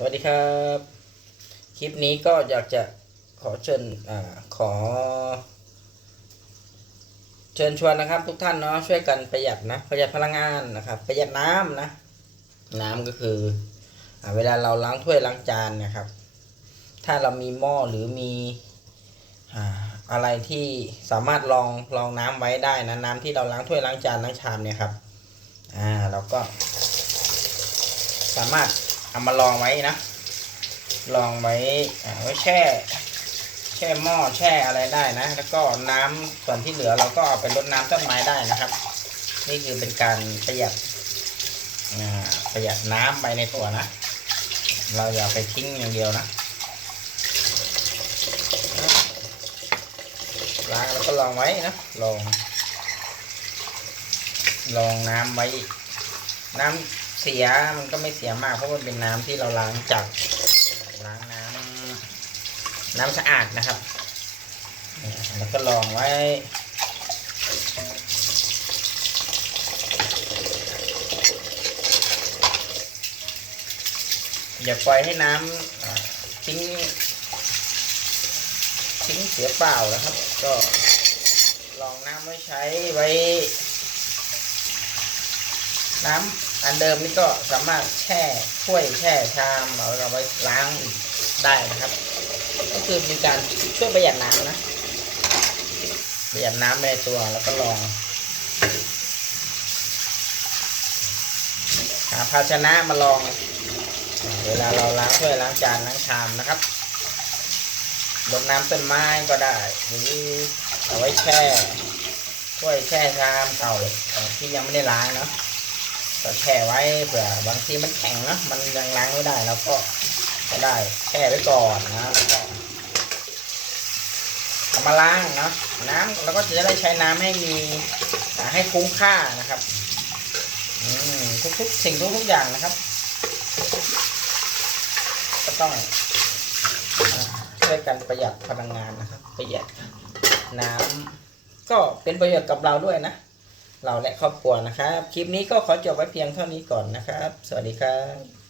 สวัสดีครับ คลิปนี้ก็อยากจะขอเชิญอ่าขอ เชิญชวนนะครับ ทุกท่านเนาะช่วยกันประหยัดนะประหยัดพลังงานนะครับ ประหยัดน้ำนะ น้ำก็คืออเวลาเราล้างถ้วยล้างจานนะครับ ถ้าเรามีหม้อหรือมีอะไรที่สามารถรองรองน้ำไว้ได้นะน้ำที่เราล้างถ้วยล้างจานล้างชามเนี่ยครับอ่าเราก็สามารถ เอามาลองไว้นะ ลองไว้ไว้แช่ แช่หม้อแช่อะไรได้นะ แล้วก็น้ำส่วนที่เหลือเราก็เอาไปรดน้ำต้นไม้ได้นะครับ นี่คือเป็นการประหยัดประหยัดน้ำไปในตัวนะ เราอย่าไปทิ้งอย่างเดียวนะล้างแล้วก็ลองไว้นะลองลองน้ำไว้น้ำ เสียมันก็ไม่เสียมากเพราะมันเป็นน้ำที่เราล้างจากล้างน้ำน้ำสะอาดนะครับแล้วก็ลองไว้อย่าปล่อยให้น้ำอ่าทิ้งทิ้งเสียเปล่านะครับ ก็ลองน้ำไว้ใช้ไว้ น้ำ อันเดิมนี่ก็สามารถแช่ถ้วยแช่ชามเอาเราไว้ล้างได้นะครับ ก็คือมีการช่วยประหยัดน้ำนะประหยัดน้ำไปในตัวแล้วก็ลองหาภาชนะมาลอง เวลาเราล้างถ้วยล้างจานล้างชามนะครับรดน้ำต้นไม้ก็ได้ หรือเอาไว้แช่ถ้วยแช่ชามเก่าที่ยังไม่ได้ล้างเนาะ ก็แช่ไว้เผื่อบางทีมันแข็งนะมันยังล้างไม่ได้เราก็ก็ได้แช่ไว้ก่อนนะแล้วก็เอามาล้างเนาะน้ำเราก็จะได้ใช้น้ำให้มีให้คุ้มค่านะครับอืมทุกๆสิ่งทุกๆอย่างนะครับ ก็ต้องช่วยกันประหยัดพลังงานนะครับ ประหยัดน้ำก็เป็นประโยชน์กับเราด้วยนะ เราและครอบครัวนะครับ คลิปนี้ก็ขอจบไว้เพียงเท่านี้ก่อนนะครับ สวัสดีครับ